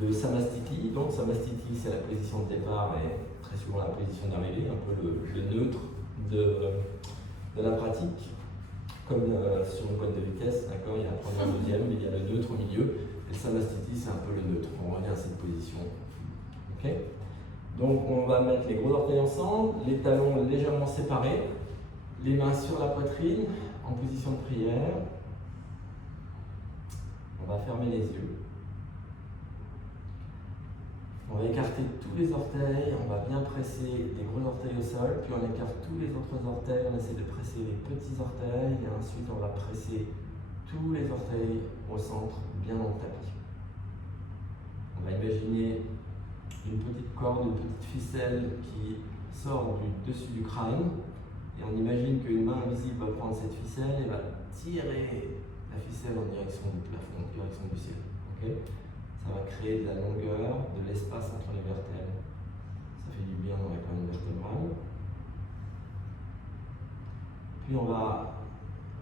de Samastiti. Donc Samastiti, c'est la position de départ et très souvent la position d'arrivée, un peu le neutre de la pratique. Comme sur une boîte de vitesse, d'accord, il y a la première, deuxième, mais il y a le neutre au milieu. Et Samastiti, c'est un peu le neutre. On revient à cette position. Ok. Donc on va mettre les gros orteils ensemble, les talons légèrement séparés, les mains sur la poitrine, en position de prière. On va fermer les yeux. On va écarter tous les orteils, on va bien presser les gros orteils au sol, puis on écarte tous les autres orteils, on essaie de presser les petits orteils, et ensuite on va presser tous les orteils au centre, bien dans le tapis. On va imaginer une petite corde, une petite ficelle qui sort du dessus du crâne, et on imagine qu'une main invisible va prendre cette ficelle et va tirer la ficelle en direction du plafond, en direction du ciel. Okay. Ça va créer de la longueur, de l'espace entre les vertèbres. Ça fait du bien dans la colonne vertébrale. Puis on va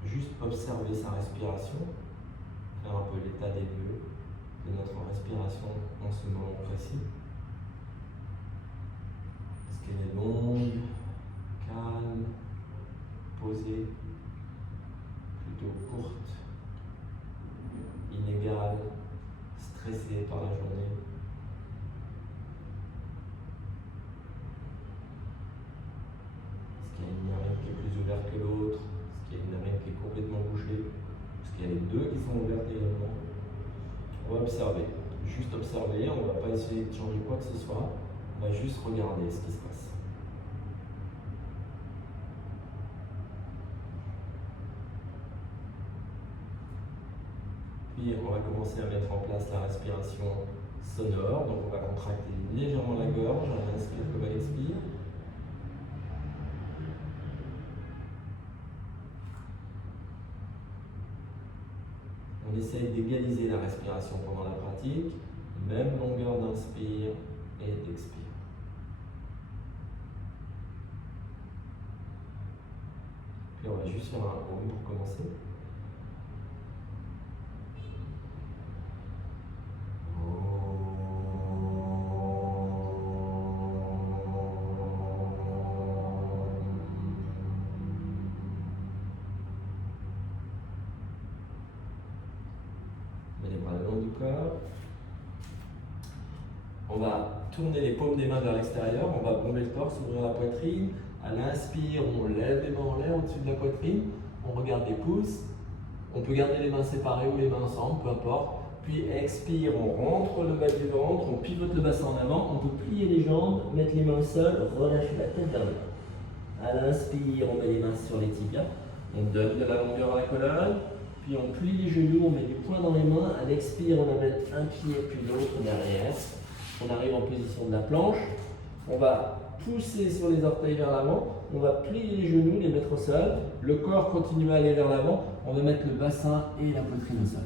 juste observer sa respiration, faire un peu l'état des lieux de notre respiration en ce moment précis. Est-ce qu'elle est longue, calme, posée, plutôt courte, inégale, stressée par la journée? Est-ce qu'il y a une narine qui est plus ouverte que l'autre? Est-ce qu'il y a une narine qui est complètement bouchée? Est-ce qu'il y a les deux qui sont ouvertes également? On va observer, juste observer, on ne va pas essayer de changer quoi que ce soit, on va juste regarder ce qui se passe. Puis on va commencer à mettre en place la respiration sonore, donc on va contracter légèrement la gorge, on inspire comme elle expire. On essaye d'égaliser la respiration pendant la pratique, même longueur d'inspire et d'expire. Puis on va juste faire un home pour commencer. On va tourner les paumes des mains vers l'extérieur, on va bomber le torse, ouvrir la poitrine. À l'inspire, on lève les mains en l'air au-dessus de la poitrine, on regarde les pouces. On peut garder les mains séparées ou les mains ensemble, peu importe. Puis expire, on rentre le bas du ventre, on pivote le bassin en avant, on peut plier les jambes, mettre les mains au sol, relâcher la tête vers le bas. À l'inspire, on met les mains sur les tibias, on donne de la longueur à la colonne. Puis on plie les genoux, on met du poing dans les mains. À l'expire, on amène un pied puis l'autre derrière. On arrive en position de la planche. On va pousser sur les orteils vers l'avant. On va plier les genoux, les mettre au sol. Le corps continue à aller vers l'avant. On va mettre le bassin et la poitrine au sol.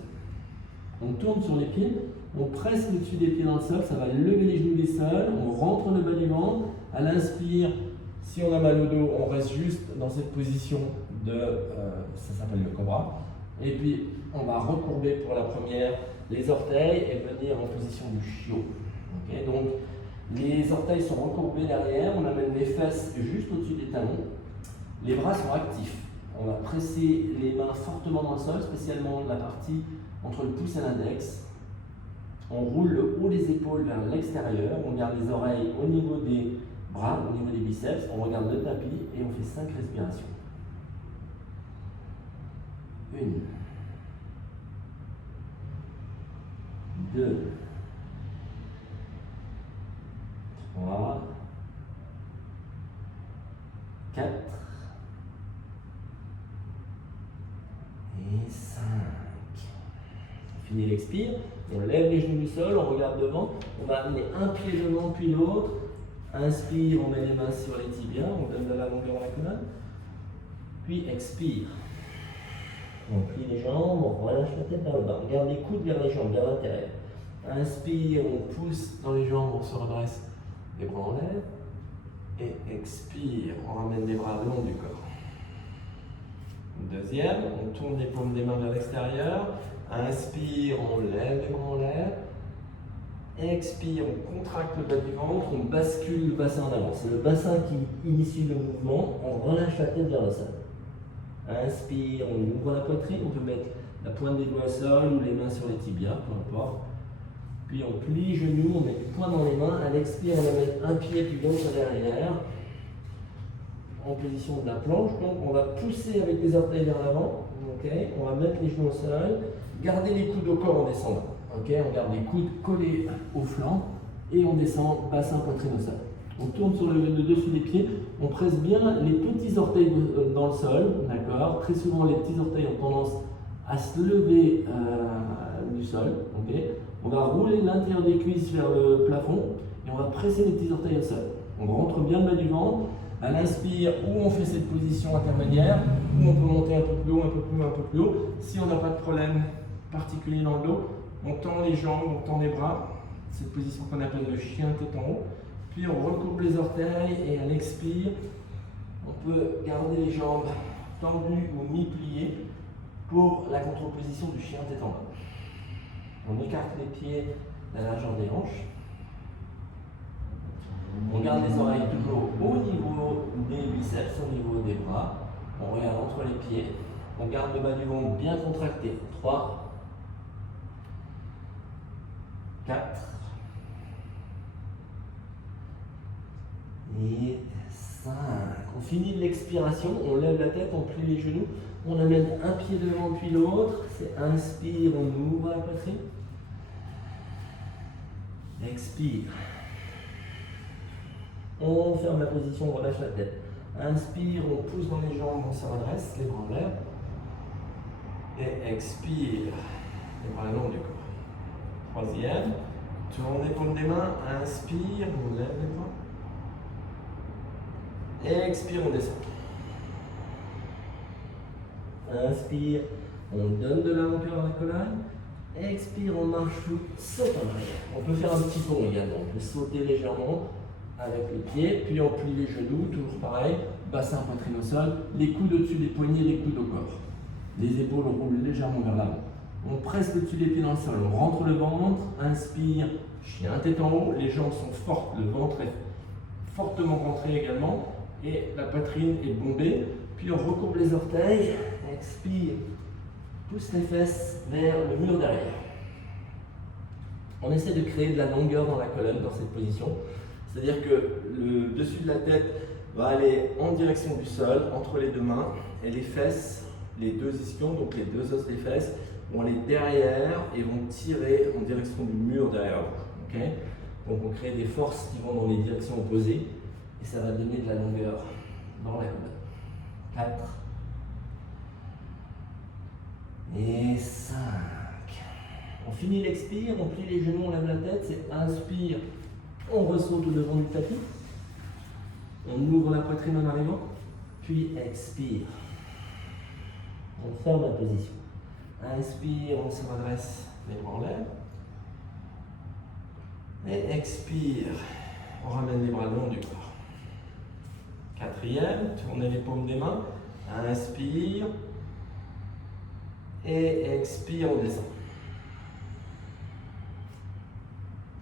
On tourne sur les pieds. On presse le dessus des pieds dans le sol. Ça va lever les genoux des sols. On rentre le bas du ventre. À l'inspire, si on a mal au dos, on reste juste dans cette position de... ça s'appelle le cobra. Et puis, on va recourber pour la première les orteils et venir en position du chiot. Okay, donc, les orteils sont recourbés derrière, on amène les fesses juste au-dessus des talons. Les bras sont actifs. On va presser les mains fortement dans le sol, spécialement la partie entre le pouce et l'index. On roule le haut des épaules vers l'extérieur. On garde les oreilles au niveau des bras, au niveau des biceps. On regarde le tapis et on fait 5 respirations. 1, 2, 3, 4 et 5. On finit l'expire, on lève les genoux du sol, on regarde devant, on va amener un pied devant puis l'autre. Inspire, on met les mains sur les tibias, on donne de la longueur à la colonne. Puis expire. On plie les jambes, on relâche la tête vers le bas. On garde les coudes vers les jambes, vers l'intérieur. Inspire, on pousse dans les jambes, on se redresse, les bras en l'air. Et expire, on ramène les bras le long du corps. Deuxième, on tourne les paumes des mains vers l'extérieur. Inspire, on lève les bras en l'air. Expire, on contracte le bas du ventre, on bascule le bassin en avant. C'est le bassin qui initie le mouvement, on relâche la tête vers le sol. Inspire, on ouvre la poitrine, on peut mettre la pointe des doigts au sol ou les mains sur les tibias, peu importe. Puis on plie les genoux, on met le poing dans les mains. À l'expire, on va mettre un pied puis l'autre derrière. En position de la planche, donc on va pousser avec les orteils vers l'avant. Okay. On va mettre les genoux au sol, garder les coudes au corps en descendant. Okay. On garde les coudes collés au flanc et on descend bassin poitrine au sol. On tourne sur le dessus des pieds, on presse bien les petits orteils dans le sol, d'accord. Très souvent les petits orteils ont tendance à se lever du sol. Okay. On va rouler l'intérieur des cuisses vers le plafond et on va presser les petits orteils au sol. On rentre bien le bas du ventre. À l'inspire, où on fait cette position intermédiaire, où on peut monter un peu plus haut, un peu plus haut, un peu plus haut. Si on n'a pas de problème particulier dans le dos, on tend les jambes, on tend les bras. Cette position qu'on appelle le chien tête en haut. Puis on recoupe les orteils et à l'expire, on peut garder les jambes tendues ou mi-pliées pour la contreposition du chien tête en bas. On écarte les pieds à la largeur des hanches. On garde les oreilles toujours au niveau des biceps, au niveau des bras. On regarde entre les pieds. On garde le bas du ventre bien contracté. 3, 4 et 5. On finit l'expiration, on lève la tête, on plie les genoux. On amène un pied devant puis l'autre. C'est inspire, on ouvre la poitrine. Expire. On ferme la position, on relâche la tête. Inspire, on pousse dans les jambes, on se redresse, les bras en l'air. Et expire, les bras le long du corps. Troisième, tourne l'épaule des mains, inspire, on lève les bras. Et expire, on descend. Inspire, on donne de la longueur à la colonne. Expire, on marche, saute en arrière. On peut faire un petit pont également, on peut sauter légèrement avec les pieds, puis on plie les genoux, toujours pareil, bassin poitrine au sol, les coudes au-dessus des poignets, les coudes au corps. Les épaules roulent légèrement vers l'avant. On presse le dessus des pieds dans le sol, on rentre le ventre, inspire, chien tête en haut, les jambes sont fortes, le ventre est fortement rentré également, et la poitrine est bombée, puis on recoupe les orteils, expire, pousse les fesses vers le mur derrière. On essaie de créer de la longueur dans la colonne dans cette position. C'est-à-dire que le dessus de la tête va aller en direction du sol, entre les deux mains, et les fesses, les deux ischions, donc les deux os des fesses, vont aller derrière et vont tirer en direction du mur derrière vous. Okay. Donc on crée des forces qui vont dans les directions opposées, et ça va donner de la longueur dans la colonne. 4 et 5. On finit l'expire, on plie les genoux, on lève la tête, c'est inspire. On ressaute au devant du tapis. On ouvre la poitrine en arrivant. Puis expire. On ferme la position. Inspire, on se redresse, les bras en l'air. Et expire, on ramène les bras le long du corps. Quatrième, tournez les paumes des mains. Inspire. Et expire, on descend.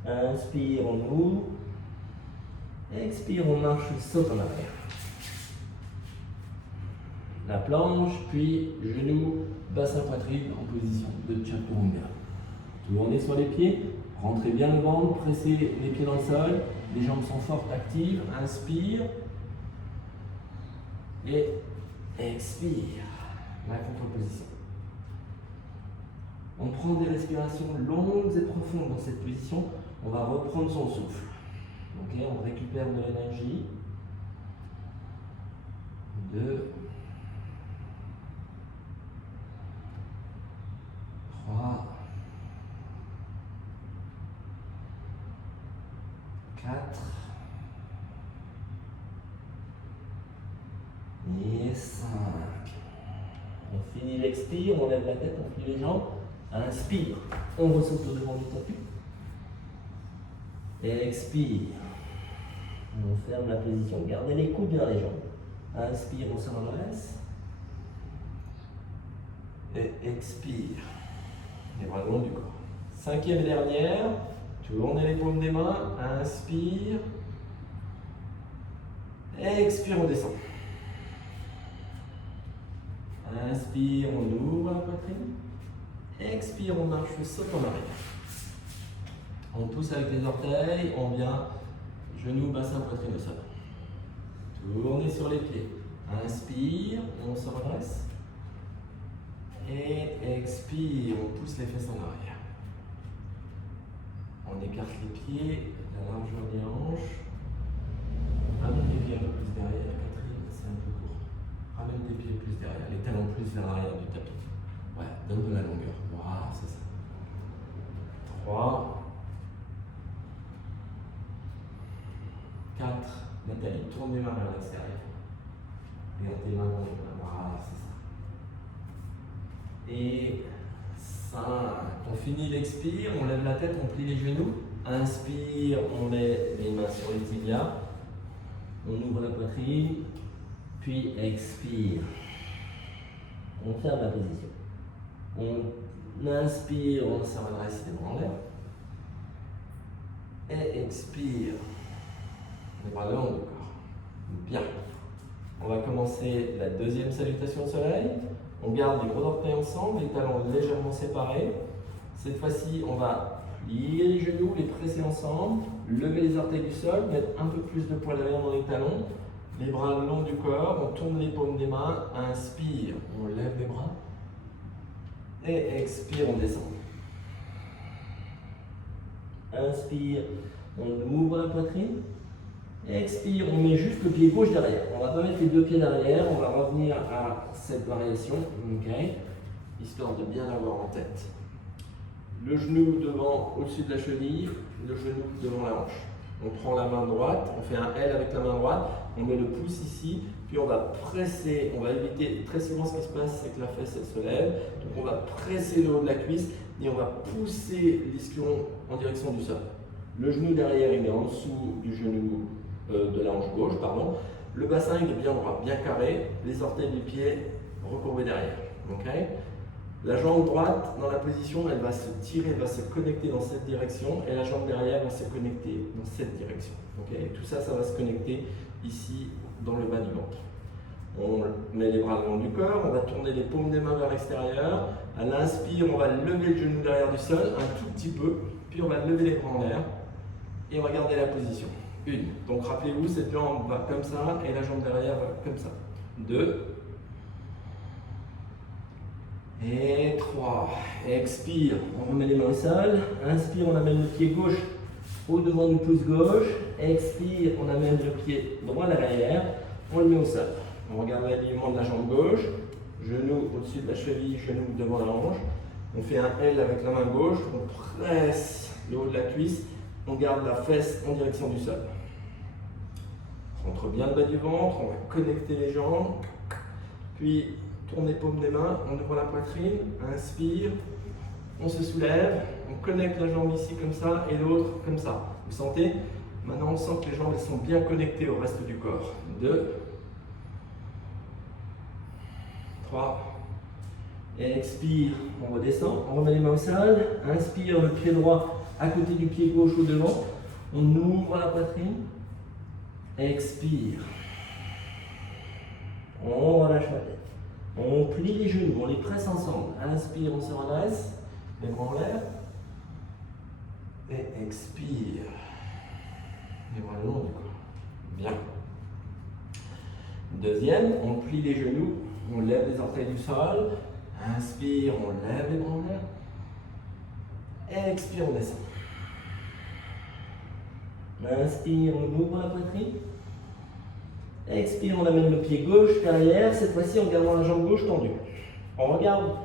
Inspire, on ouvre. Expire, on marche, saute en arrière. La planche, puis genoux, bassin poitrine en position de chaturanga. Tournez sur les pieds, rentrez bien le ventre, pressez les pieds dans le sol, les jambes sont fortes, actives. Inspire. Et expire. La contre-position. On prend des respirations longues et profondes dans cette position. On va reprendre son souffle. Okay, on récupère de l'énergie. 2, 3, 4 et 5. On finit l'expire, on lève la tête, on plie les jambes. Inspire, on ressaute au devant du tapis. Expire, on ferme la position. Gardez les coudes bien les jambes. Inspire, on se redresse. Et expire, les bras le long du corps. Cinquième et dernière, Tournez les paumes des mains, inspire. Expire, on descend. Inspire, on ouvre la poitrine. Expire, on marche, on saute en arrière. On pousse avec les orteils, on vient genoux, bassin, poitrine au sol. Tournez sur les pieds. Inspire, on se redresse. Et expire, on pousse les fesses en arrière. On écarte les pieds, la largeur des hanches. Ramène les pieds un peu plus derrière, Catherine, c'est un peu court. Ramène tes pieds plus derrière, les talons plus vers l'arrière du tapis. Ouais, donne de la longueur. Waouh, c'est ça. 3. 4. Nathalie, tourne les mains vers l'extérieur. Regarde tes mains dans les mains. Voilà, c'est ça. Et 5. On finit l'expire, on lève la tête, on plie les genoux. Inspire, on met les mains sur les tibias. On ouvre la poitrine. Puis expire. On ferme la position. On inspire, on se redresse les bras en l'air. Et expire. Les bras le long du corps. Bien. On va commencer la deuxième salutation de soleil. On garde les gros orteils ensemble, les talons légèrement séparés. Cette fois-ci, on va plier les genoux, les presser ensemble, lever les orteils du sol, mettre un peu plus de poids derrière dans les talons, les bras le long du corps, on tourne les paumes des mains, inspire, on lève les bras, et expire, on descend. Inspire, on ouvre la poitrine. Expire, on met juste le pied gauche derrière. On va pas mettre les deux pieds derrière, on va revenir à cette variation, okay, histoire de bien l'avoir en tête. Le genou devant, au-dessus de la cheville, le genou devant la hanche. On prend la main droite, on fait un L avec la main droite, on met le pouce ici, puis on va presser, on va éviter, très souvent ce qui se passe c'est que la fesse elle se lève, donc on va presser le haut de la cuisse et on va pousser l'ischio en direction du sol. Le genou derrière il est en dessous du genou de la hanche gauche, pardon. Le bassin il est bien droit, bien carré, les orteils du pied recourbés derrière. Okay. La jambe droite, dans la position, elle va se tirer, elle va se connecter dans cette direction, et la jambe derrière va se connecter dans cette direction. Okay. Tout ça, ça va se connecter ici, dans le bas du ventre. On met les bras le long du corps, on va tourner les paumes des mains vers l'extérieur. À l'inspire, on va lever le genou derrière du sol, un tout petit peu, puis on va lever les bras en l'air, et on va garder la position. 1. Donc rappelez-vous, cette jambe va comme ça, et la jambe derrière va comme ça. 2. Et 3. Expire, on remet les mains au sol. Inspire, on amène le pied gauche au devant du pouce gauche. Expire, on amène le pied droit derrière. On le met au sol. On regarde l'alignement de la jambe gauche. Genou au-dessus de la cheville, genou devant la hanche. On fait un L avec la main gauche. On presse le haut de la cuisse. On garde la fesse en direction du sol. On rentre bien le bas du ventre. On va connecter les jambes. Puis tourne les paumes des mains, on ouvre la poitrine, inspire, on se soulève, on connecte la jambe ici comme ça et l'autre comme ça. Vous sentez? Maintenant on sent que les jambes elles sont bien connectées au reste du corps. 2, 3, expire, on redescend, on remet les mains au sol, inspire, le pied droit à côté du pied gauche au devant, on ouvre la poitrine, expire, on relâche la tête. On plie les genoux, on les presse ensemble. Inspire, on se redresse, les bras en l'air. Et expire. Les bras le long du corps. Bien. Deuxième, on plie les genoux, on lève les orteils du sol. Inspire, on lève les bras en l'air. Expire, on descend. Inspire, on ouvre la poitrine. Expire, on amène le pied gauche derrière, cette fois-ci en gardant la jambe gauche tendue. On regarde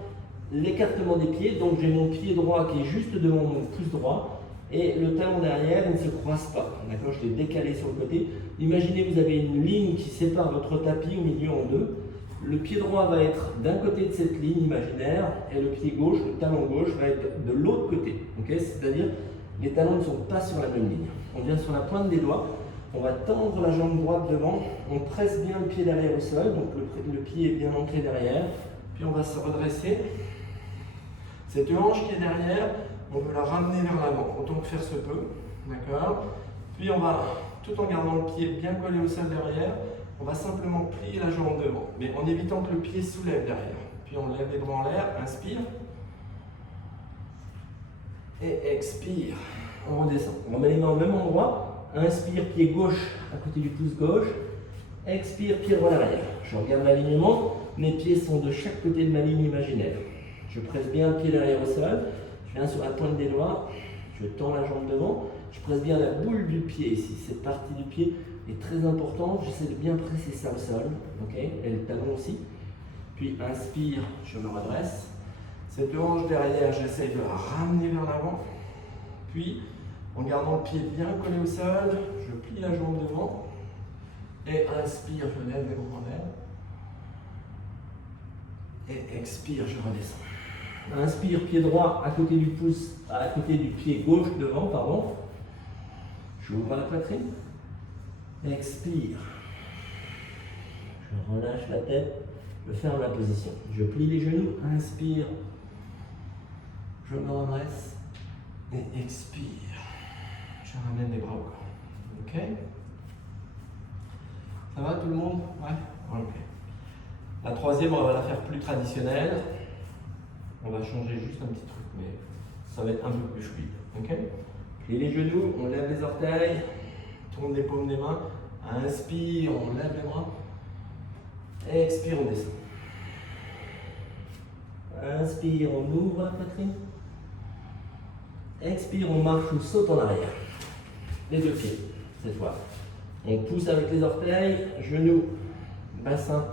l'écartement des pieds, donc j'ai mon pied droit qui est juste devant mon pouce droit et le talon derrière il ne se croise pas. D'accord, je l'ai décalé sur le côté. Imaginez vous avez une ligne qui sépare votre tapis au milieu en deux. Le pied droit va être d'un côté de cette ligne imaginaire et le pied gauche, le talon gauche va être de l'autre côté. Okay, c'est-à-dire les talons ne sont pas sur la même ligne. On vient sur la pointe des doigts. On va tendre la jambe droite devant, on presse bien le pied derrière au sol, donc le pied est bien ancré derrière, puis on va se redresser. Cette hanche qui est derrière, on veut la ramener vers l'avant, autant que faire se peut. D'accord? Puis on va, tout en gardant le pied bien collé au sol derrière, on va simplement plier la jambe devant, mais en évitant que le pied soulève derrière. Puis on lève les bras en l'air, inspire. Et expire. On redescend. On met les mains au même endroit. Inspire, pied gauche à côté du pouce gauche. Expire, pied droit à l'arrière. Je regarde l'alignement. Mes pieds sont de chaque côté de ma ligne imaginaire. Je presse bien le pied derrière au sol. Je viens sur la pointe des doigts. Je tends la jambe devant. Je presse bien la boule du pied ici. Cette partie du pied est très importante. J'essaie de bien presser ça au sol. Okay, et le talon aussi. Puis inspire, je me redresse. Cette hanche derrière, j'essaie de la ramener vers l'avant. Puis, en gardant le pied bien collé au sol, je plie la jambe devant. Et inspire, je lève les bras en l'air. Et expire, je redescends. Inspire, pied droit à côté du pouce, à côté du pied gauche devant, pardon. J'ouvre la poitrine. Expire. Je relâche la tête. Je ferme la position. Je plie les genoux. Inspire. Je me redresse. Et expire. Je ramène les bras au corps. Ok? Ça va tout le monde? Ouais? Ok. La troisième, on va la faire plus traditionnelle. On va changer juste un petit truc, mais ça va être un peu plus fluide. Ok? Plie les genoux, on lève les orteils, tourne les paumes des mains. Inspire, on lève les bras. Expire, on descend. Inspire, on ouvre la poitrine. Expire, on marche ou saute en arrière. Les deux pieds, cette fois. On pousse avec les orteils, genoux, bassin,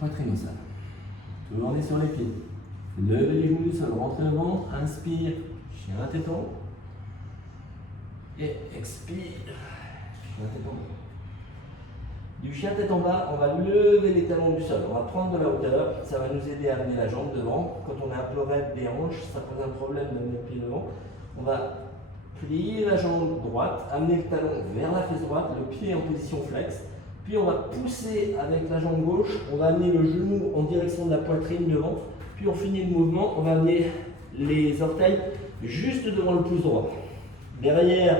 poitrine au sol. Tournez sur les pieds. Levez les genoux du sol, rentrez le ventre. Inspire, chien téton. Et expire, chien téton. Du chien tête en bas, on va lever les talons du sol. On va prendre de la hauteur. Ça va nous aider à amener la jambe devant. Quand on est un peu raide des hanches, ça pose un problème d'amener le pied devant. On va plier la jambe droite, amener le talon vers la fesse droite, le pied en position flex. Puis on va pousser avec la jambe gauche. On va amener le genou en direction de la poitrine devant. Puis on finit le mouvement. On va amener les orteils juste devant le pouce droit. Derrière,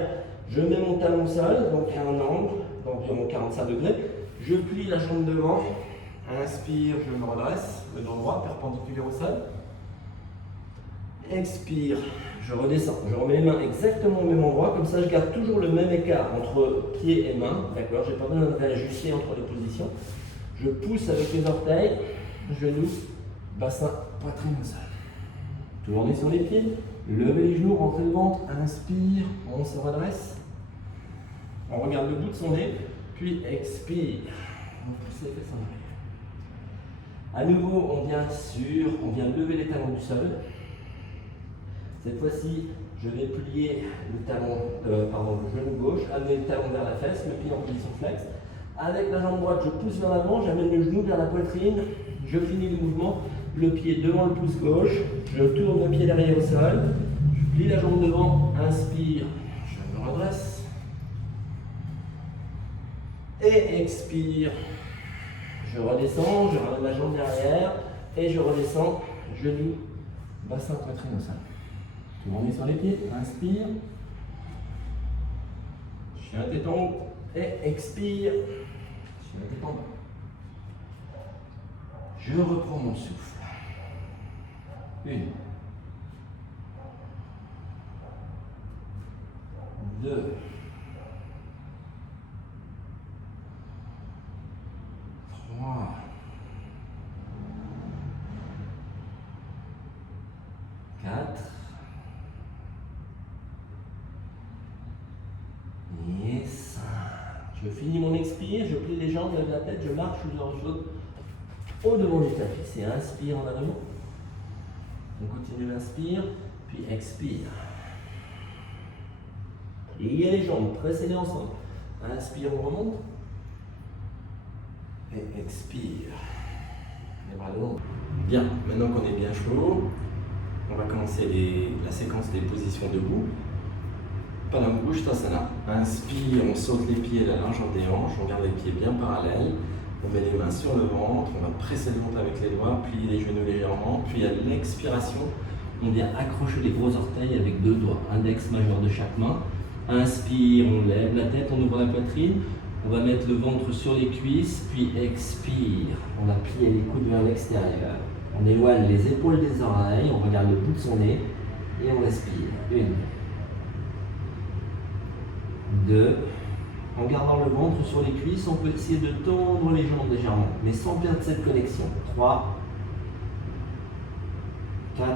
je mets mon talon au sol, donc à un angle, d'environ 45 degrés. Je plie la jambe devant. Inspire, je me redresse, le dos droit perpendiculaire au sol. Expire, je redescends. Je remets les mains exactement au même endroit, comme ça je garde toujours le même écart entre pied et main. D'accord, j'ai pas besoin de réajuster entre les positions. Je pousse avec les orteils, genoux, bassin, poitrine au sol. Tournez sur les pieds, levez les genoux, rentrez le ventre, inspire, on se redresse. On regarde le bout de son nez, puis expire. On pousse les fesses en arrière. À nouveau, on vient lever les talons du sol. Cette fois-ci, je vais plier le genou gauche, amener le talon vers la fesse, le pied en position flex. Avec la jambe droite, je pousse vers l'avant, j'amène le genou vers la poitrine, je finis le mouvement, le pied devant le pouce gauche, je tourne le pied derrière au sol, je plie la jambe devant, inspire, je me redresse. Et expire, je redescends, je ramène la jambe derrière, et je redescends, genou, bassin, poitrine au sol. Tournez sur les pieds, inspire, chien téton, et expire, chien téton. Je reprends mon souffle. 1, 2, 3, 4, et 5. Je finis mon expire, je plie les jambes, lève la tête, je marche ou je saute au devant du tapis. C'est inspire en avant. On continue l'inspire, puis expire. Pliez les jambes, pressez-les ensemble. Inspire, on remonte. Et expire. Les bras longs. Bien, maintenant qu'on est bien chaud, on va commencer la séquence des positions debout. Padangusthasana. Inspire, on saute les pieds à la largeur des hanches, on garde les pieds bien parallèles. On met les mains sur le ventre, on va presser le ventre avec les doigts, plier les genoux légèrement, puis à l'expiration, on vient accrocher les gros orteils avec 2 doigts, index majeur de chaque main. Inspire, on lève la tête, on ouvre la poitrine. On va mettre le ventre sur les cuisses, puis expire. On va plier les coudes vers l'extérieur. On éloigne les épaules des oreilles, on regarde le bout de son nez et on respire. 1, 2. En gardant le ventre sur les cuisses, on peut essayer de tendre les jambes légèrement, mais sans perdre cette connexion. 3, 4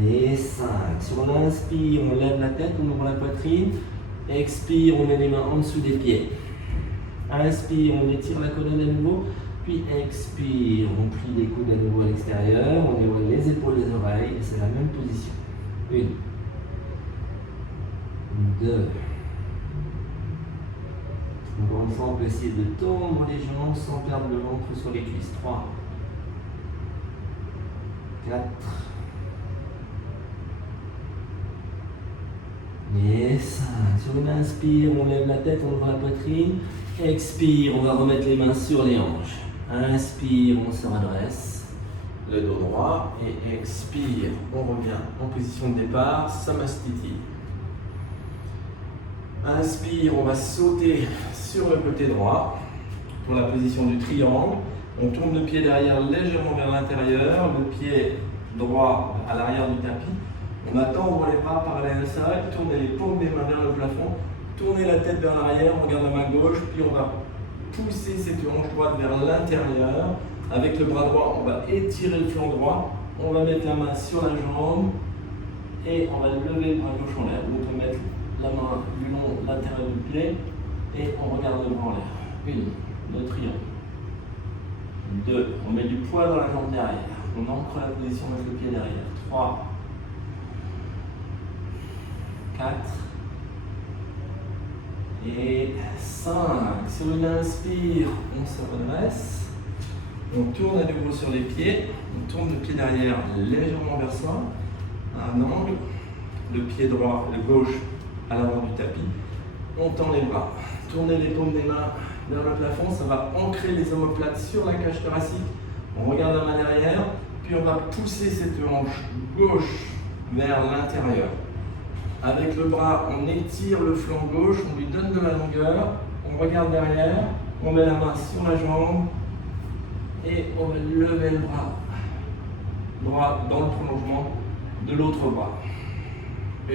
et 5. Si on inspire, on lève la tête, on ouvre la poitrine. Expire, on met les mains en dessous des pieds. Inspire, on étire la colonne à nouveau. Puis expire, on plie les coudes à nouveau à l'extérieur. On éloigne les épaules des oreilles. Et c'est la même position. 1, 2. Encore une fois, on peut essayer de tendre les jambes sans perdre le ventre sur les cuisses. 3, 4. Et 5. Sur une inspire, on lève la tête, on ouvre la poitrine. Expire, on va remettre les mains sur les hanches. Inspire, on se redresse. Le dos droit. Et expire, on revient en position de départ. Samastiti. Inspire, on va sauter sur le côté droit pour la position du triangle. On tourne le pied derrière légèrement vers l'intérieur. Le pied droit à l'arrière du tapis. On attend, ouvre les bras parallèles au sol, tournez les paumes des mains vers le plafond, tournez la tête vers l'arrière, on regarde la main gauche, puis on va pousser cette hanche droite vers l'intérieur. Avec le bras droit, on va étirer le flanc droit, on va mettre la main sur la jambe et on va lever le bras gauche en l'air. On peut mettre la main le long de l'intérieur du pied et on regarde le bras en l'air. 1, le triangle. 2, on met du poids dans la jambe derrière. On ancre la position avec le pied derrière. 3, 4 et 5. Sur une inspire, on se redresse. On tourne à nouveau sur les pieds. On tourne le pied derrière légèrement vers soi. À un angle. Le pied droit, le gauche à l'avant du tapis. On tend les bras. Tournez les paumes des mains vers le plafond. Ça va ancrer les omoplates sur la cage thoracique. On regarde la main derrière. Puis on va pousser cette hanche gauche vers l'intérieur. Avec le bras, on étire le flanc gauche, on lui donne de la longueur, on regarde derrière, on met la main sur la jambe et on va lever le bras droit dans le prolongement de l'autre bras. 1,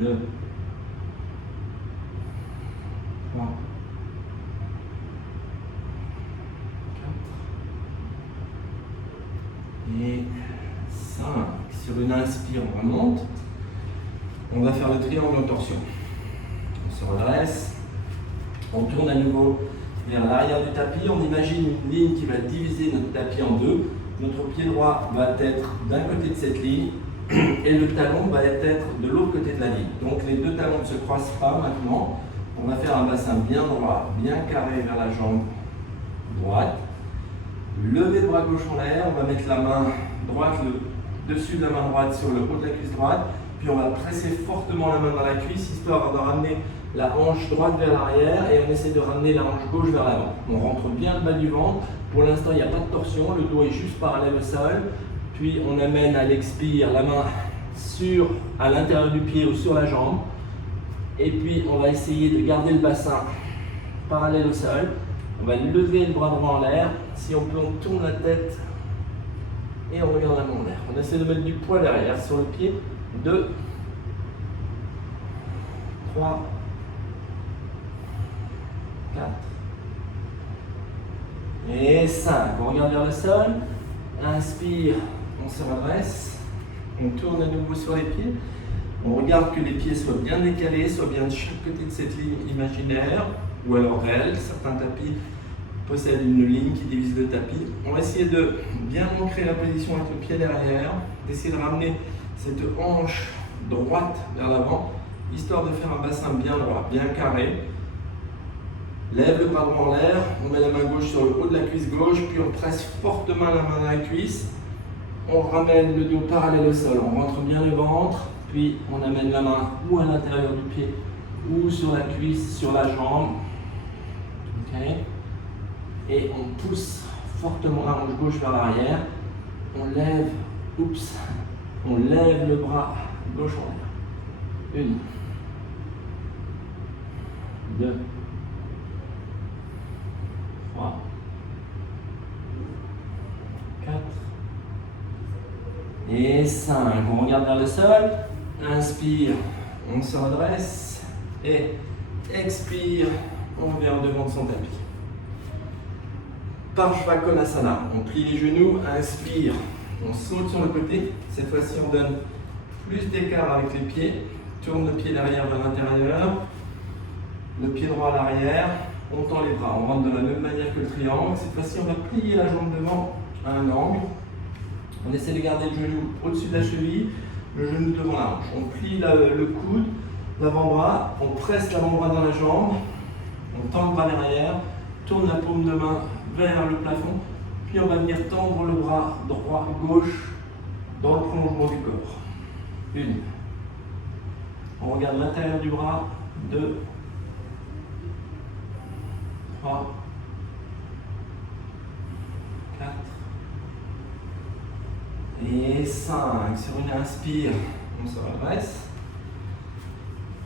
2, 3, 4 et 5. Sur une inspire, on remonte. On va faire le triangle en torsion. On se redresse. On tourne à nouveau vers l'arrière du tapis. On imagine une ligne qui va diviser notre tapis en deux. Notre pied droit va être d'un côté de cette ligne et le talon va être de l'autre côté de la ligne. Donc les deux talons ne se croisent pas maintenant. On va faire un bassin bien droit, bien carré vers la jambe droite. Lever le bras gauche en l'air. On va mettre la main droite, le dessus de la main droite sur le haut de la cuisse droite, puis on va presser fortement la main dans la cuisse, histoire de ramener la hanche droite vers l'arrière, et on essaie de ramener la hanche gauche vers l'avant. On rentre bien le bas du ventre, pour l'instant il n'y a pas de torsion, le dos est juste parallèle au sol, puis on amène à l'expire la main à l'intérieur du pied ou sur la jambe, et puis on va essayer de garder le bassin parallèle au sol. On va lever le bras droit en l'air, si on peut on tourne la tête et on regarde la main en l'air. On essaie de mettre du poids derrière sur le pied. 2, 3, 4 et 5. On regarde vers le sol. Inspire, on se redresse. On tourne à nouveau sur les pieds. On regarde que les pieds soient bien décalés, soient bien de chaque côté de cette ligne imaginaire ou alors réelle. Certains tapis possède une ligne qui divise le tapis. On va essayer de bien ancrer la position avec le pied derrière, d'essayer de ramener cette hanche droite vers l'avant, histoire de faire un bassin bien droit, bien carré. Lève le bras droit en l'air, on met la main gauche sur le haut de la cuisse gauche, puis on presse fortement la main dans la cuisse. On ramène le dos parallèle au sol, on rentre bien le ventre, puis on amène la main ou à l'intérieur du pied, ou sur la cuisse, sur la jambe. Okay. et on pousse fortement la hanche gauche vers l'arrière. On lève, on lève le bras gauche en l'air. 1, 2, 3, 4 et 5. On regarde vers le sol. Inspire, on se redresse et expire, on vient en devant de son tapis. Parshvakonasana, on plie les genoux, inspire, on saute sur le côté. Cette fois-ci, on donne plus d'écart avec les pieds. Tourne le pied derrière vers l'intérieur, le pied droit à l'arrière. On tend les bras, on rentre de la même manière que le triangle. Cette fois-ci, on va plier la jambe devant à un angle. On essaie de garder le genou au-dessus de la cheville, le genou devant la hanche. On plie le coude, l'avant-bras, on presse l'avant-bras dans la jambe, on tend le bras derrière, tourne la paume de main vers le plafond, puis on va venir tendre le bras droit, gauche, dans le prolongement du corps. 1. On regarde l'intérieur du bras. 2, 3, 4 et 5. Sur une inspire, on se redresse.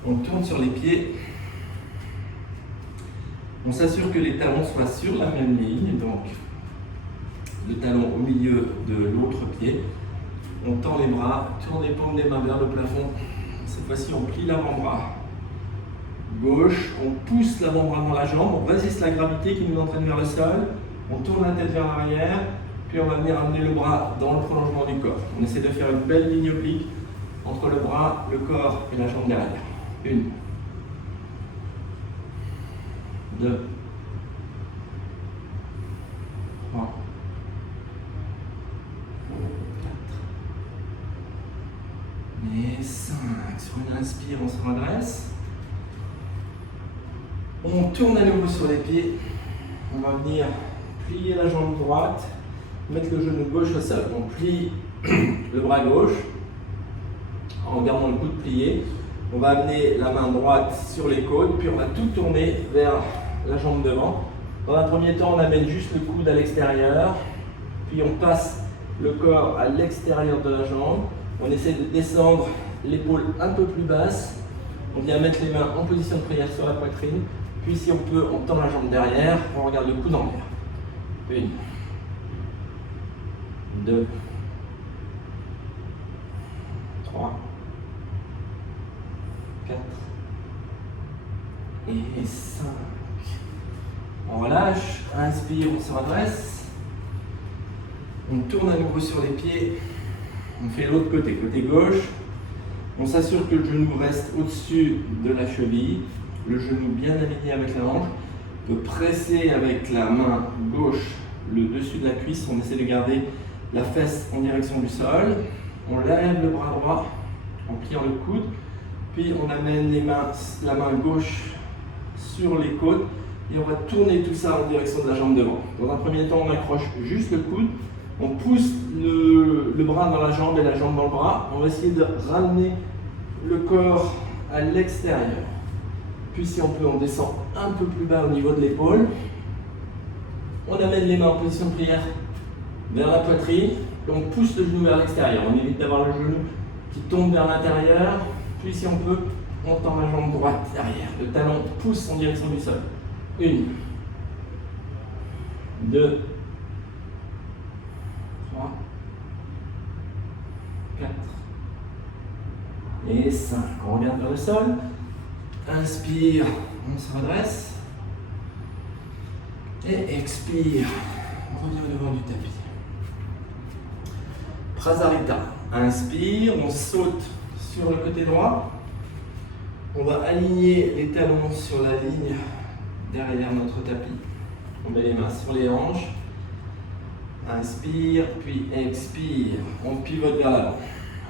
On tourne sur les pieds. On s'assure que les talons soient sur la même ligne, donc le talon au milieu de l'autre pied. On tend les bras, tourne les paumes des mains vers le plafond. Cette fois-ci, on plie l'avant-bras gauche, on pousse l'avant-bras dans la jambe, on résiste la gravité qui nous entraîne vers le sol, on tourne la tête vers l'arrière, puis on va venir amener le bras dans le prolongement du corps. On essaie de faire une belle ligne oblique entre le bras, le corps et la jambe derrière. 1, 2, 3, 4 et 5. Sur une inspire, on se redresse. On tourne à nouveau sur les pieds. On va venir plier la jambe droite, mettre le genou gauche au sol. On plie le bras gauche en gardant le coude plié. On va amener la main droite sur les côtes, puis on va tout tourner vers la jambe devant. Dans un premier temps, on amène juste le coude à l'extérieur, puis on passe le corps à l'extérieur de la jambe. On essaie de descendre l'épaule un peu plus basse. On vient mettre les mains en position de prière sur la poitrine. Puis si on peut, on tend la jambe derrière, on regarde le coude en l'air. 1, 2, 3, 4 et 5. On relâche, inspire, on se redresse. On tourne à nouveau sur les pieds. On fait l'autre côté, côté gauche. On s'assure que le genou reste au-dessus de la cheville. Le genou bien aligné avec la hanche. On peut presser avec la main gauche le dessus de la cuisse. On essaie de garder la fesse en direction du sol. On lève le bras droit en pliant le coude. Puis on amène la main gauche sur les côtes. Et on va tourner tout ça en direction de la jambe devant. Dans un premier temps, on accroche juste le coude. On pousse le bras dans la jambe et la jambe dans le bras. On va essayer de ramener le corps à l'extérieur. Puis si on peut, on descend un peu plus bas au niveau de l'épaule. On amène les mains en position de prière vers la poitrine. Et on pousse le genou vers l'extérieur. On évite d'avoir le genou qui tombe vers l'intérieur. Puis si on peut, on tend la jambe droite derrière. Le talon pousse en direction du sol. 1, 2, 3, 4 et 5. On regarde vers le sol. Inspire, on se redresse. Et expire, on revient au devant du tapis. Prasarita. Inspire, on saute sur le côté droit. On va aligner les talons sur la ligne derrière notre tapis. On met les mains sur les hanches. Inspire, puis expire. On pivote vers l'avant.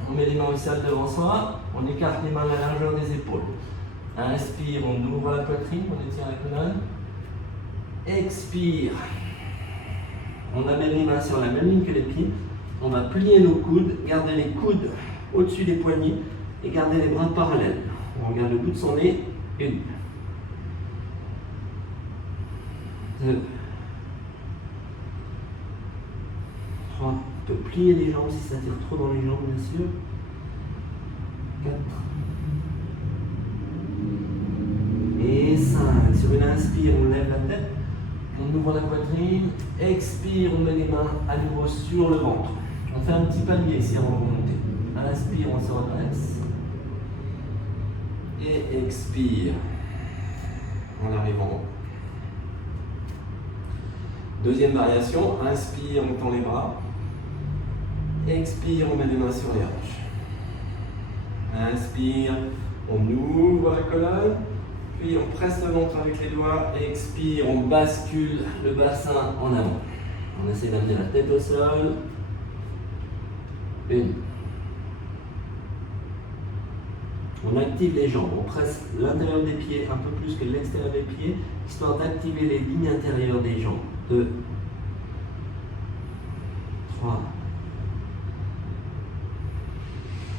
On met les mains au sol devant soi. On écarte les mains à la largeur des épaules. Inspire, on ouvre la poitrine, on étire la colonne. Expire. On amène les mains sur la même ligne que les pieds. On va plier nos coudes, garder les coudes au-dessus des poignets et garder les bras parallèles. On regarde le bout de son nez. 1, 2, 3. On peut plier les jambes si ça tire trop dans les jambes, bien sûr. 4. Et 5. Sur une inspire, on lève la tête. On ouvre la poitrine. Expire, on met les mains à nouveau sur le ventre. On fait un petit palier ici avant de remonter. Inspire, on se redresse. Et expire. On arrive en haut. Deuxième variation, inspire, on tend les bras. Expire, on met les mains sur les hanches. Inspire, on ouvre la colonne. Puis on presse le ventre avec les doigts. Expire, on bascule le bassin en avant. On essaie d'amener la tête au sol. 1. On active les jambes, on presse l'intérieur des pieds un peu plus que l'extérieur des pieds, histoire d'activer les lignes intérieures des jambes. 2, 3,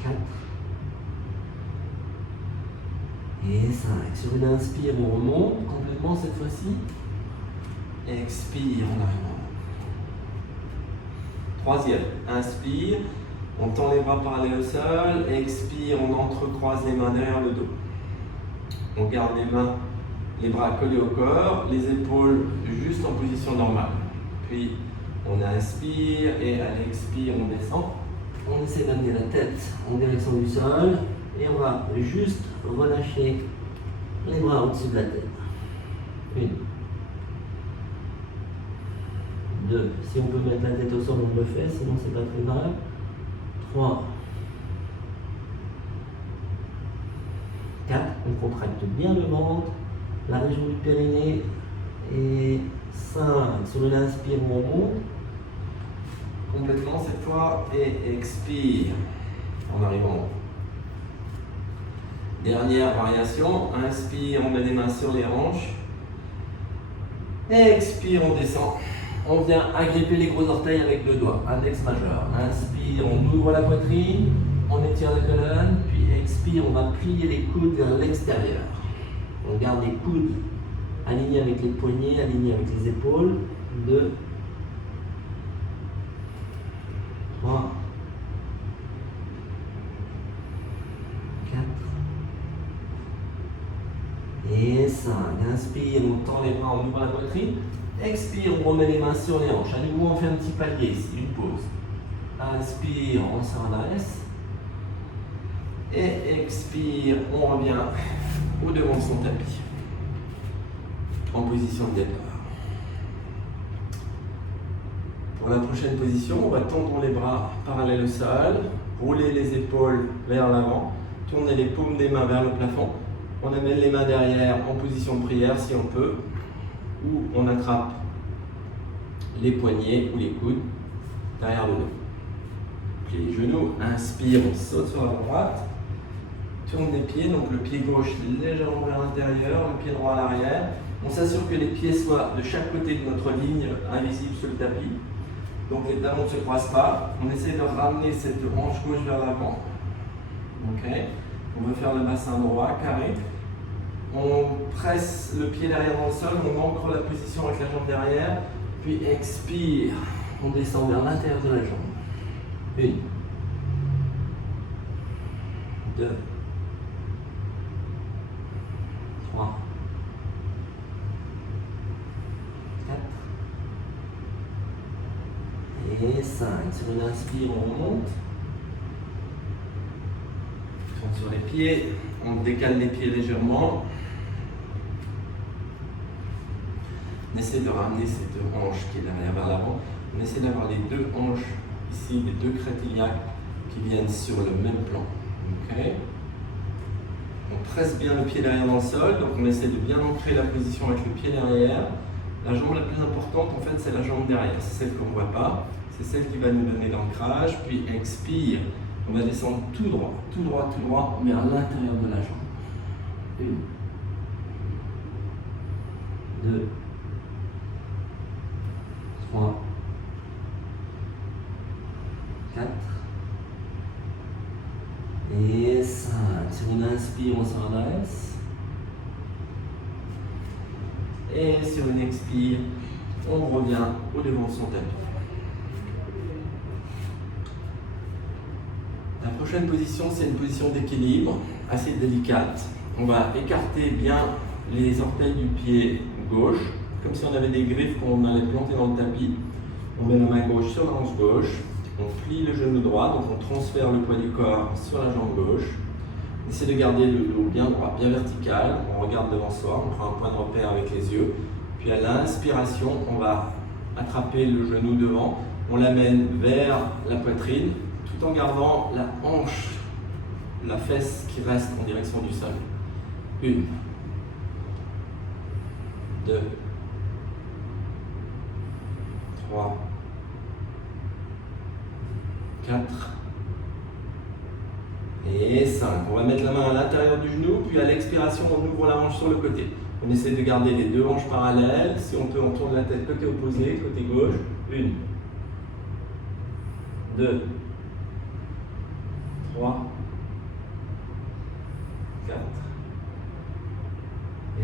4 et 5. Sur une inspire, on remonte complètement cette fois-ci. Expire, on arrive en haut. Troisième, inspire. On tend les bras parallèles au sol, expire, on entrecroise les mains derrière le dos. On garde les bras collés au corps, les épaules juste en position normale. Puis on inspire et à l'expire, on descend. On essaie d'amener la tête en direction du sol et on va juste relâcher les bras au-dessus de la tête. 1, 2. Si on peut mettre la tête au sol, on le fait, sinon c'est pas très grave. 3, 4, on contracte bien le ventre, la région du périnée, et 5, sur une inspire, on monte complètement cette fois, et expire, en arrivant en haut. Dernière variation, inspire, on met les mains sur les hanches, expire, on descend. On vient agripper les gros orteils avec 2 doigts, index majeur. Inspire, on ouvre la poitrine, on étire la colonne, puis expire, on va plier les coudes vers l'extérieur. On garde les coudes alignés avec les poignets, alignés avec les épaules. 2, 3, 4 et 5. Inspire, on tend les bras, on ouvre la poitrine. Expire, on remet les mains sur les hanches. À nouveau, on fait un petit palier ici, une pause. Inspire, on se redresse. Et expire, on revient au devant de son tapis. En position de départ. Pour la prochaine position, on va tendre les bras parallèles au sol, rouler les épaules vers l'avant, tourner les paumes des mains vers le plafond. On amène les mains derrière en position de prière si on peut. Ou on attrape les poignets ou les coudes derrière le dos. Plie les genoux, inspire, on saute sur la droite, tourne les pieds, donc le pied gauche légèrement vers l'intérieur, le pied droit à l'arrière. On s'assure que les pieds soient de chaque côté de notre ligne invisible sur le tapis. Donc les talons ne se croisent pas. On essaie de ramener cette hanche gauche vers l'avant. Okay. On veut faire le bassin droit, carré. On presse le pied derrière dans le sol, on ancre la position avec la jambe derrière, puis expire, on descend vers l'intérieur de la jambe. 1, 2, 3, 4 et 5. Sur une inspire, on remonte. On tourne sur les pieds, on décale les pieds légèrement. On essaie de ramener cette hanche qui est derrière vers l'avant. On essaie d'avoir les 2 hanches ici, les 2 crêtes iliaques qui viennent sur le même plan. Okay. On presse bien le pied derrière dans le sol, donc on essaie de bien ancrer la position avec le pied derrière. La jambe la plus importante, en fait, c'est la jambe derrière. C'est celle qu'on ne voit pas. C'est celle qui va nous donner l'ancrage. Puis expire. On va descendre tout droit, tout droit, tout droit, mais à l'intérieur de la jambe. 1, 2, 3, 4 et 5. Sur une inspire, on se redresse. Et sur une expire, on revient au devant de son tapis. prochaine position, c'est une position d'équilibre assez délicate. On va écarter bien les orteils du pied gauche, comme si on avait des griffes qu'on allait planter dans le tapis. On met la main gauche sur la hanche gauche, on plie le genou droit, donc on transfère le poids du corps sur la jambe gauche. On essaie de garder le dos bien droit, bien vertical. On regarde devant soi, on prend un point de repère avec les yeux. Puis à l'inspiration, on va attraper le genou devant, on l'amène vers la poitrine, tout en gardant la hanche, la fesse qui reste en direction du sol. 1, 2, 3, 4 et 5. On va mettre la main à l'intérieur du genou, puis à l'expiration, on ouvre la hanche sur le côté. On essaie de garder les deux hanches parallèles. Si on peut, on tourne la tête côté opposé, côté gauche. 1, 2, 3, 4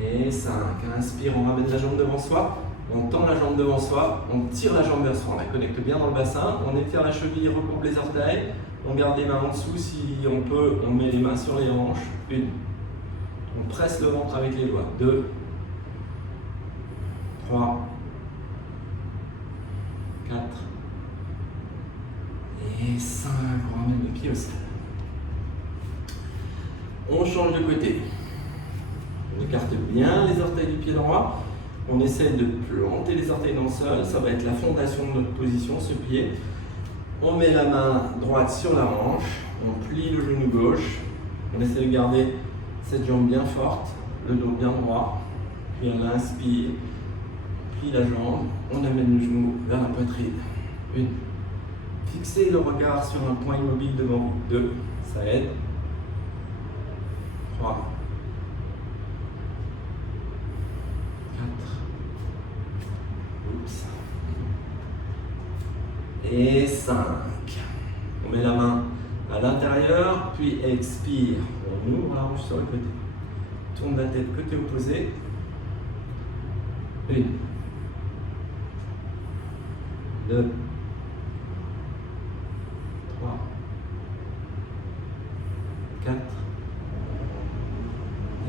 et 5. Inspire, on ramène la jambe devant soi. On tend la jambe devant soi, on tire la jambe vers soi, on la connecte bien dans le bassin, on étire la cheville, recoupe les orteils, on garde les mains en dessous, si on peut, on met les mains sur les hanches. 1, on presse le ventre avec les doigts. 2, 3, 4 et 5. On ramène le pied au sol. On change de côté. On écarte bien les orteils du pied droit. On essaie de planter les orteils dans le sol. Ça va être la fondation de notre position, ce pied. On met la main droite sur la hanche. On plie le genou gauche. On essaie de garder cette jambe bien forte, le dos bien droit. Puis on inspire, plie la jambe. On amène le genou vers la poitrine. 1. Fixez le regard sur un point immobile devant vous. 2. Ça aide. 3. 4. Et 5. On met la main à l'intérieur, puis expire. On ouvre la hanche sur le côté. Tourne la tête côté opposé. 1, 2, 3, 4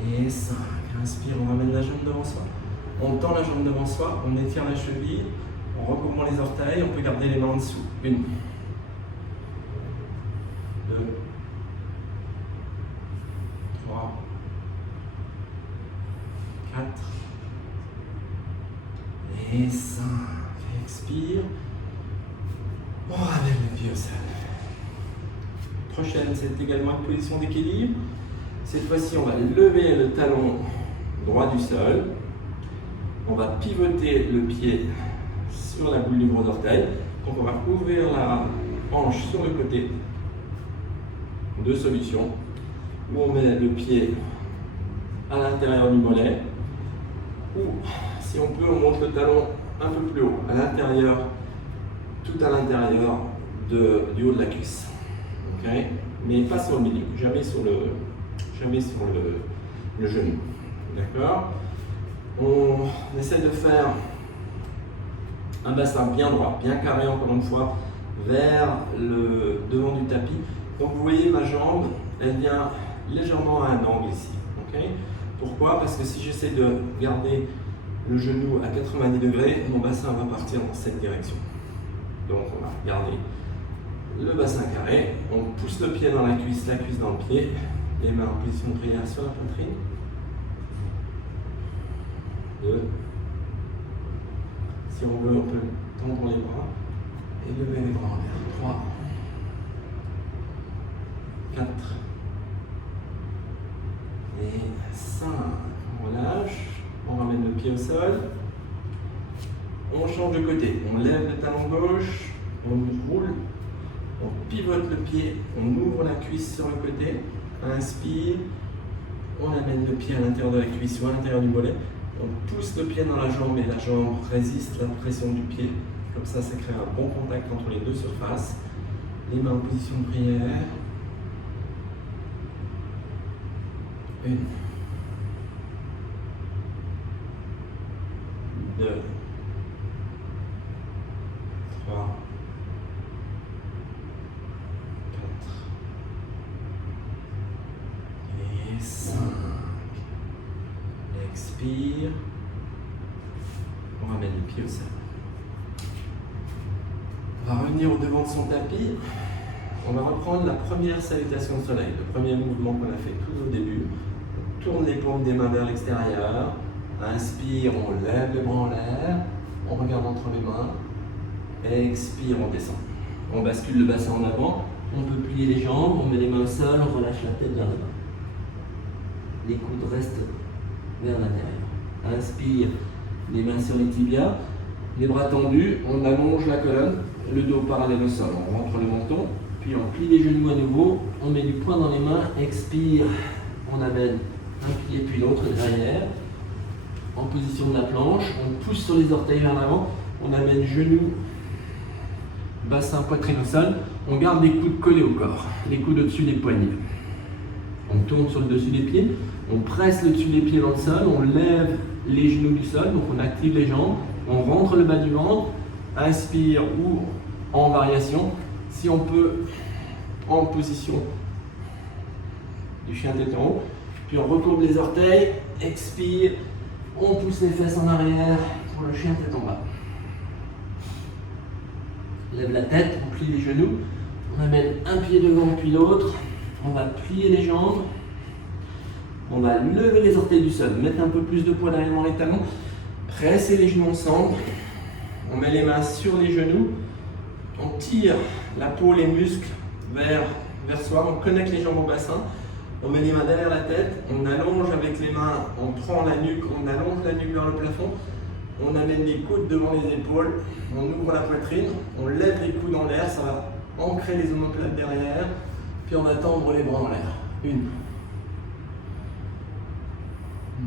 et 5. Inspire, on ramène la jambe devant soi. On tend la jambe devant soi, on étire la cheville, on recouvrant les orteils, on peut garder les mains en dessous. 1, 2, 3, 4 et 5. Expire. On ramène le pied au sol. Prochaine, c'est également une position d'équilibre. Cette fois-ci, on va lever le talon droit du sol. On va pivoter le pied sur la boule du gros orteil. Donc on va ouvrir la hanche sur le côté. Deux solutions. Où on met le pied à l'intérieur du mollet. Ou si on peut, on monte le talon un peu plus haut, à l'intérieur, tout à l'intérieur du haut de la cuisse. Okay? Mais pas sur le milieu, jamais sur le genou. D'accord? On essaie de faire un bassin bien droit, bien carré encore une fois, vers le devant du tapis. Donc vous voyez ma jambe, elle vient légèrement à un angle ici. Okay? Pourquoi? Parce que si j'essaie de garder le genou à 90 degrés, mon bassin va partir dans cette direction. Donc on va garder le bassin carré, on pousse le pied dans la cuisse dans le pied, les mains en position de prière sur la poitrine. 2. Si on veut, on peut tendre les bras et lever les bras en l'air. 3. 4. Et 5. On relâche. On ramène le pied au sol. On change de côté. On lève le talon gauche. On roule. On pivote le pied. On ouvre la cuisse sur le côté. Inspire. On amène le pied à l'intérieur de la cuisse ou à l'intérieur du mollet. On pousse le pied dans la jambe et la jambe résiste la pression du pied. Comme ça crée un bon contact entre les deux surfaces. Les mains en position de prière. 1. 2. 3. 4. expire. On ramène les pieds au sol. On va revenir au devant de son tapis. On va reprendre la première salutation de soleil, le premier mouvement qu'on a fait tout au début. On tourne les paumes des mains vers l'extérieur. Inspire, on lève les bras en l'air. On regarde entre les mains. Expire, on descend. On bascule le bassin en avant. On peut plier les jambes, on met les mains au sol, on relâche la tête vers le bas. Les coudes restent vers l'intérieur. Inspire, les mains sur les tibias, les bras tendus, on allonge la colonne, le dos parallèle au sol. On rentre le menton, puis on plie les genoux à nouveau, on met du poing dans les mains, expire, on amène un pied puis l'autre derrière. En position de la planche, on pousse sur les orteils vers l'avant, on amène genoux, bassin, poitrine au sol, on garde les coudes collés au corps, les coudes au-dessus des poignets. On tourne sur le dessus des pieds, on presse le dessus des pieds dans le sol, on lève les genoux du sol, donc on active les jambes, on rentre le bas du ventre, inspire ou en variation, si on peut en position du chien tête en haut, puis on recourbe les orteils, expire, on pousse les fesses en arrière pour le chien tête en bas. Lève la tête, on plie les genoux, on amène un pied devant puis l'autre, on va plier les jambes, on va lever les orteils du sol, mettre un peu plus de poids derrière dans les talons, presser les genoux ensemble, on met les mains sur les genoux, on tire la peau, les muscles vers soi, on connecte les jambes au bassin, on met les mains derrière la tête, on allonge avec les mains, on prend la nuque, on allonge la nuque vers le plafond, on amène les coudes devant les épaules, on ouvre la poitrine, on lève les coudes en l'air, ça va ancrer les omoplates derrière, puis on va tendre les bras en l'air. 1,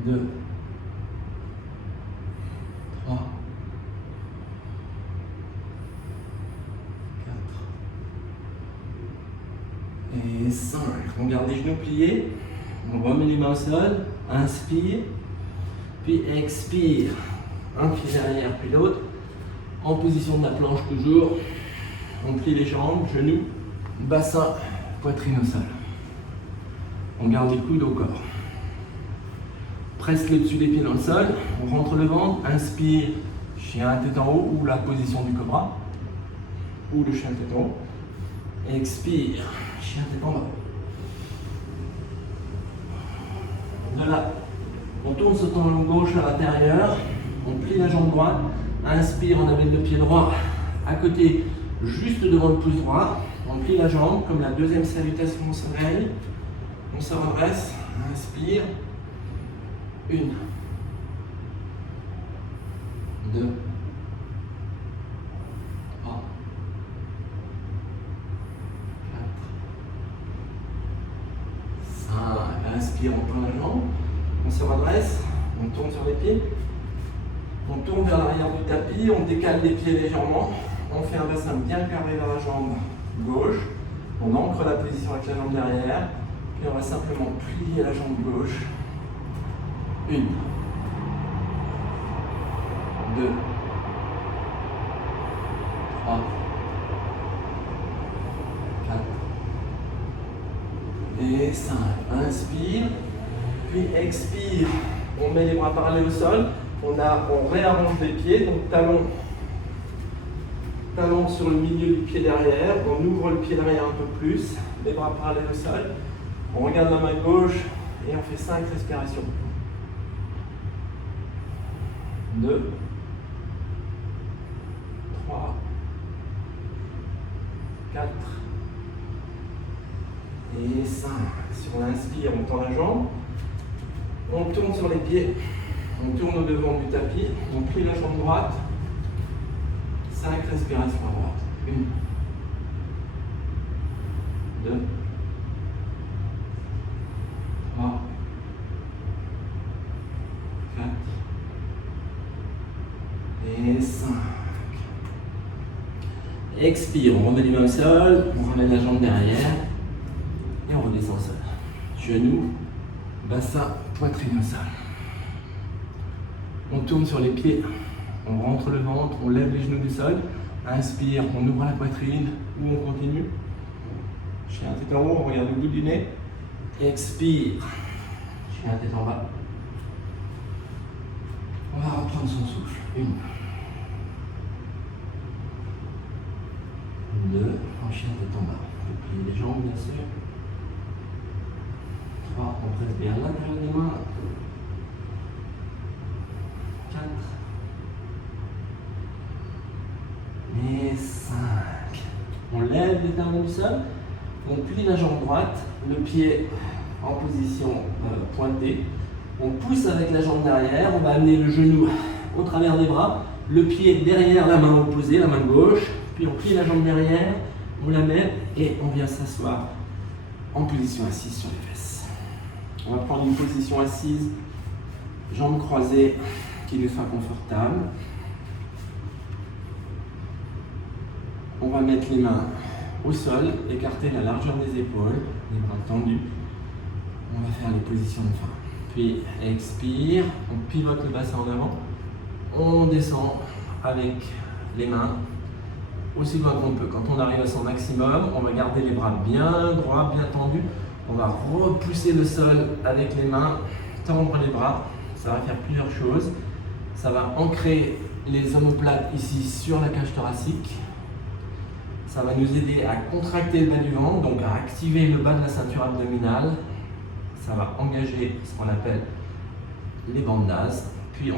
2, 3, 4 et 5. On garde les genoux pliés, on remet les mains au sol, inspire, puis expire. Un pied derrière puis l'autre, en position de la planche toujours, on plie les jambes, genoux, bassin, poitrine au sol. On garde les coudes au corps. Presse le dessus des pieds dans le sol, on rentre le ventre, inspire, chien tête en haut ou la position du cobra, ou le chien tête en haut. Expire, chien tête en bas. De là, on tourne ce talon gauche à l'intérieur. On plie la jambe droite, inspire, on amène le pied droit à côté, juste devant le pouce droit. On plie la jambe comme la deuxième salutation au soleil. On se redresse, inspire. 1, 2, 3, 4, 5. Inspire, on tend la jambe. On se redresse, on tourne sur les pieds. On tourne vers l'arrière du tapis, on décale les pieds légèrement, on fait un bassin bien carré vers la jambe gauche, on ancre la position avec la jambe derrière, puis on va simplement plier la jambe gauche. 1, 2, 3, 4 et 5. Inspire, puis expire. On met les bras parallèles au sol. On réarrange les pieds, donc talon sur le milieu du pied derrière, on ouvre le pied derrière un peu plus, les bras parallèles au sol, on regarde la main gauche et on fait 5 respirations. 2, 3, 4 et 5. Si on inspire, on tend la jambe, on tourne sur les pieds. On tourne au devant du tapis, on plie la jambe droite, 5 respirations à droite. 1, 2, 3, 4 et 5. Expire, on remet les mains au sol, on ramène la jambe derrière et on redescend au sol. Genoux, bassin, poitrine au sol. On tourne sur les pieds, on rentre le ventre, on lève les genoux du sol, inspire, on ouvre la poitrine ou on continue. Chien tête en haut, on regarde le bout du nez. Expire, chien tête en bas. On va reprendre son souffle. 1, 2, en chien tête en bas. On peut plier les jambes bien sûr. 3, on presse bien l'intérieur des mains. 4 et 5. On lève les talons du sol. On plie la jambe droite, le pied en position pointée. On pousse avec la jambe derrière, on va amener le genou au travers des bras, le pied derrière la main opposée, la main gauche, puis on plie la jambe derrière, on la met et on vient s'asseoir en position assise sur les fesses. On va prendre une position assise, jambes croisées qui nous soit confortable. On va mettre les mains au sol, écarter la largeur des épaules, les bras tendus. On va faire les positions de fin. Puis expire, on pivote le bassin en avant. On descend avec les mains aussi loin qu'on peut. Quand on arrive à son maximum, on va garder les bras bien droits, bien tendus. On va repousser le sol avec les mains, tendre les bras. Ça va faire plusieurs choses. Ça va ancrer les omoplates ici sur la cage thoracique. Ça va nous aider à contracter le bas du ventre, donc à activer le bas de la ceinture abdominale. Ça va engager ce qu'on appelle les bandages. Puis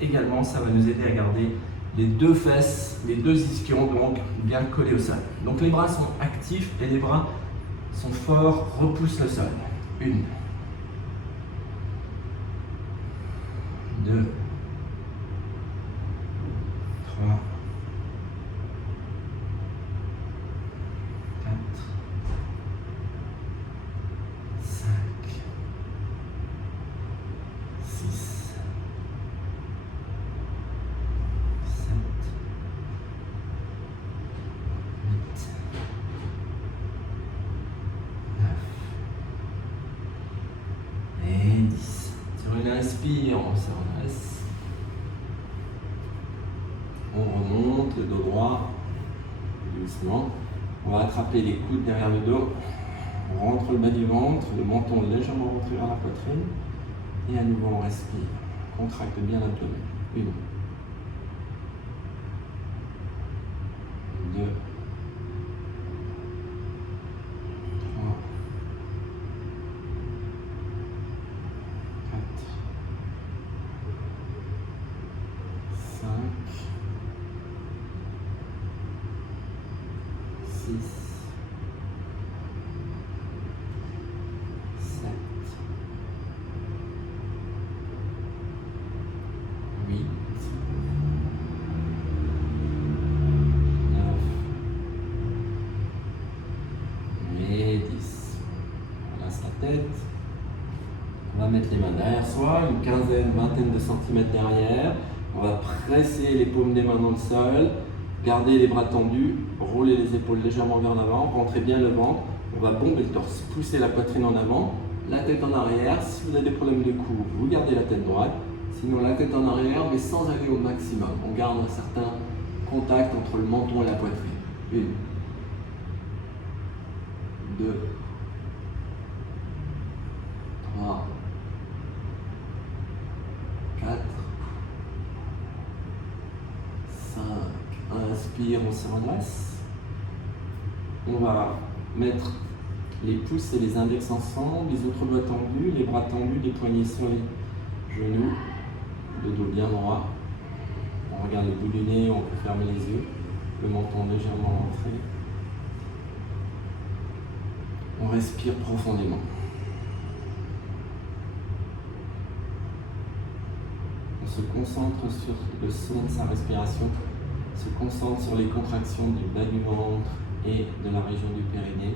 également, ça va nous aider à garder les deux fesses, les deux ischions, donc bien collés au sol. Donc les bras sont actifs et les bras sont forts, repoussent le sol. 1, 2, 3, 4, 5, 6, 7, 8, 9 et 10. Sur une inspire, on se redresse. On remonte le dos droit, doucement. On va attraper les coudes derrière le dos. On rentre le bas du ventre, le menton légèrement rentré vers la poitrine. Et à nouveau, on respire. On contracte bien l'abdomen. 1, 2, 3, 4, 5, 6, 7, 8, 9 et 10. On laisse la tête. On va mettre les mains derrière soi, une quinzaine, vingtaine de centimètres derrière. On va presser les paumes des mains dans le sol, garder les bras tendus, rouler les épaules légèrement vers l'avant, rentrer bien le ventre. On va bomber le torse, pousser la poitrine en avant, la tête en arrière. Si vous avez des problèmes de cou, vous gardez la tête droite. Sinon, la tête en arrière, mais sans aller au maximum. On garde un certain contact entre le menton et la poitrine. 1, 2, 3, 4, 5. Inspire, on se redresse. On va mettre les pouces et les index ensemble, les autres doigts tendus, les bras tendus, les poignets sur les genoux, le dos bien droit. On regarde le bout du nez, on peut fermer les yeux, le menton légèrement rentré. On respire profondément. On se concentre sur le son de sa respiration, se concentre sur les contractions du bas du ventre et de la région du périnée.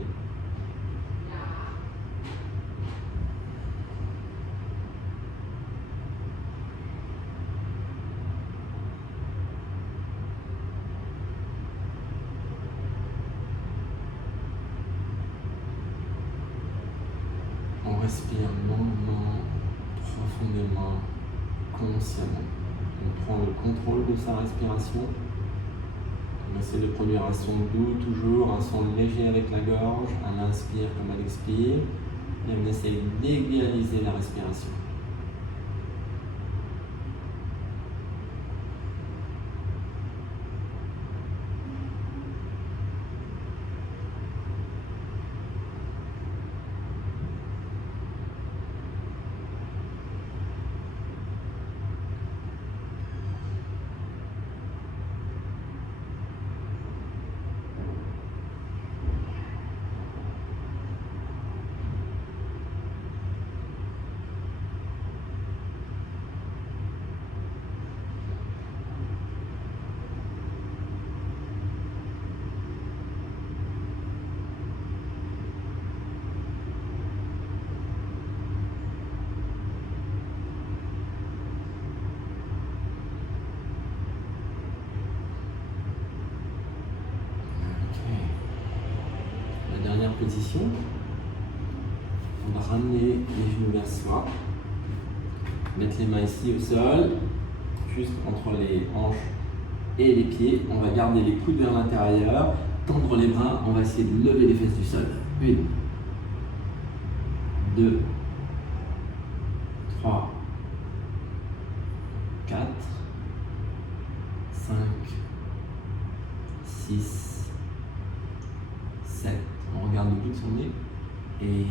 On respire longuement, profondément, consciemment. On prend le contrôle de sa respiration. On essaie de produire un son doux, toujours un son léger avec la gorge, à l'inspire comme à l'expire. Et on essaie d'égaliser la respiration. ramener les genoux vers soi. Mettre les mains ici au sol, juste entre les hanches et les pieds. On va garder les coudes vers l'intérieur, tendre les bras. On va essayer de lever les fesses du sol. 1, 2, 3, 4, 5, 6, 7. On regarde le bout de son nez. Et 8.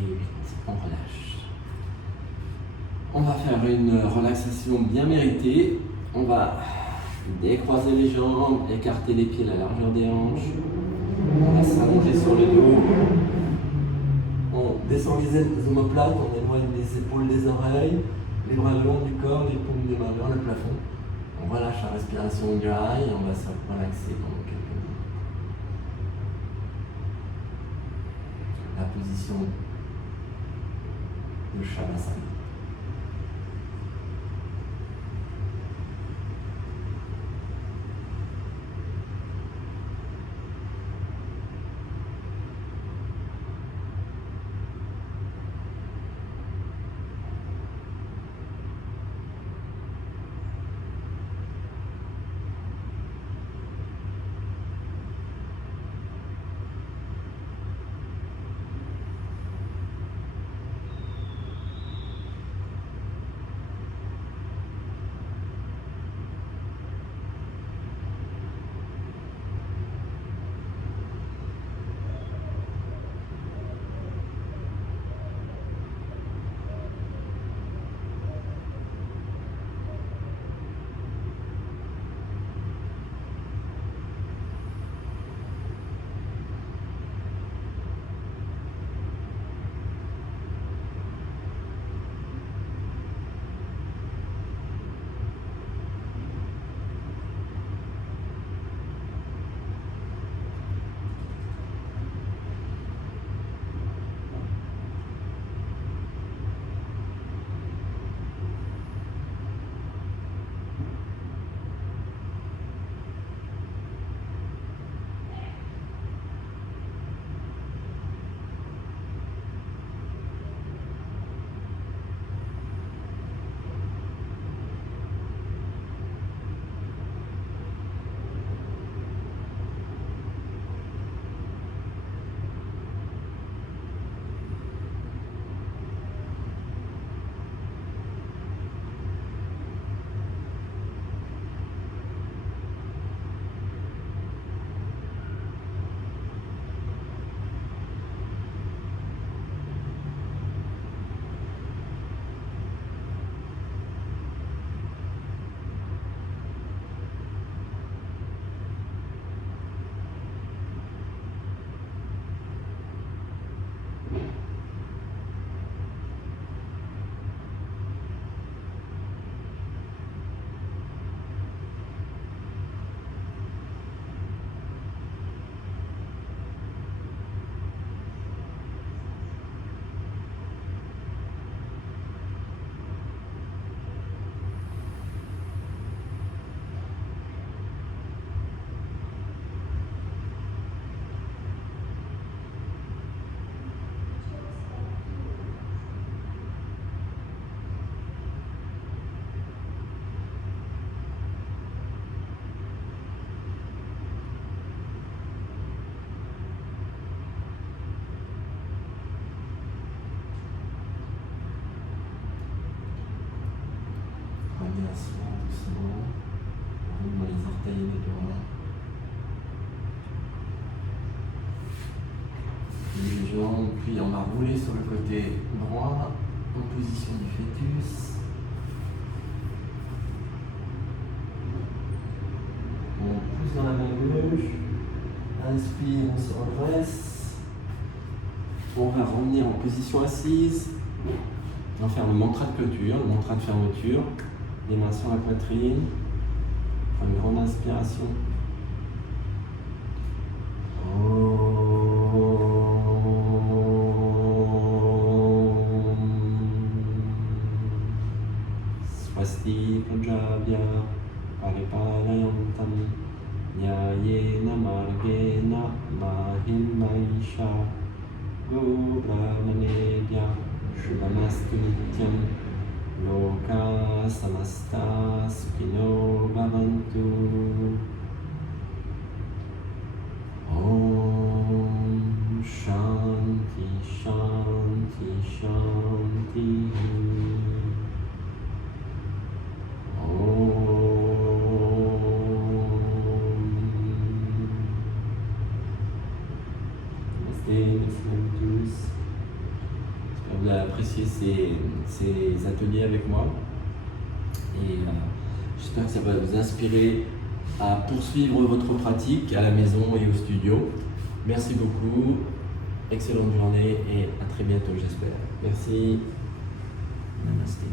On relâche. On va faire une relaxation bien méritée. On va décroiser les jambes, écarter les pieds à la largeur des hanches. On va s'allonger sur le dos. On descend les omoplates, on éloigne les épaules des oreilles, les bras le long du corps, les paumes des mains vers le plafond. On relâche la respiration dry et on va se relaxer pendant quelques minutes. La position de Shavasana. Doucement, on les orteils des doigts. Les jambes, puis on va rouler sur le côté droit en position du fœtus. On pousse dans la main gauche. Inspire, on se redresse. On va revenir en position assise. On va faire le mantra de clôture, le mantra de fermeture. Les mains sur la poitrine. Prends une grande inspiration. Swasti Punjabya Paripalayantam Nyayena Margena Mahimmaisha Go Brahmanebhya merci à vous tous. J'espère que vous avez apprécié ces ateliers avec moi. Et j'espère que ça va vous inspirer à poursuivre votre pratique à la maison et au studio. Merci beaucoup, excellente journée et à très bientôt j'espère. Merci, namasté.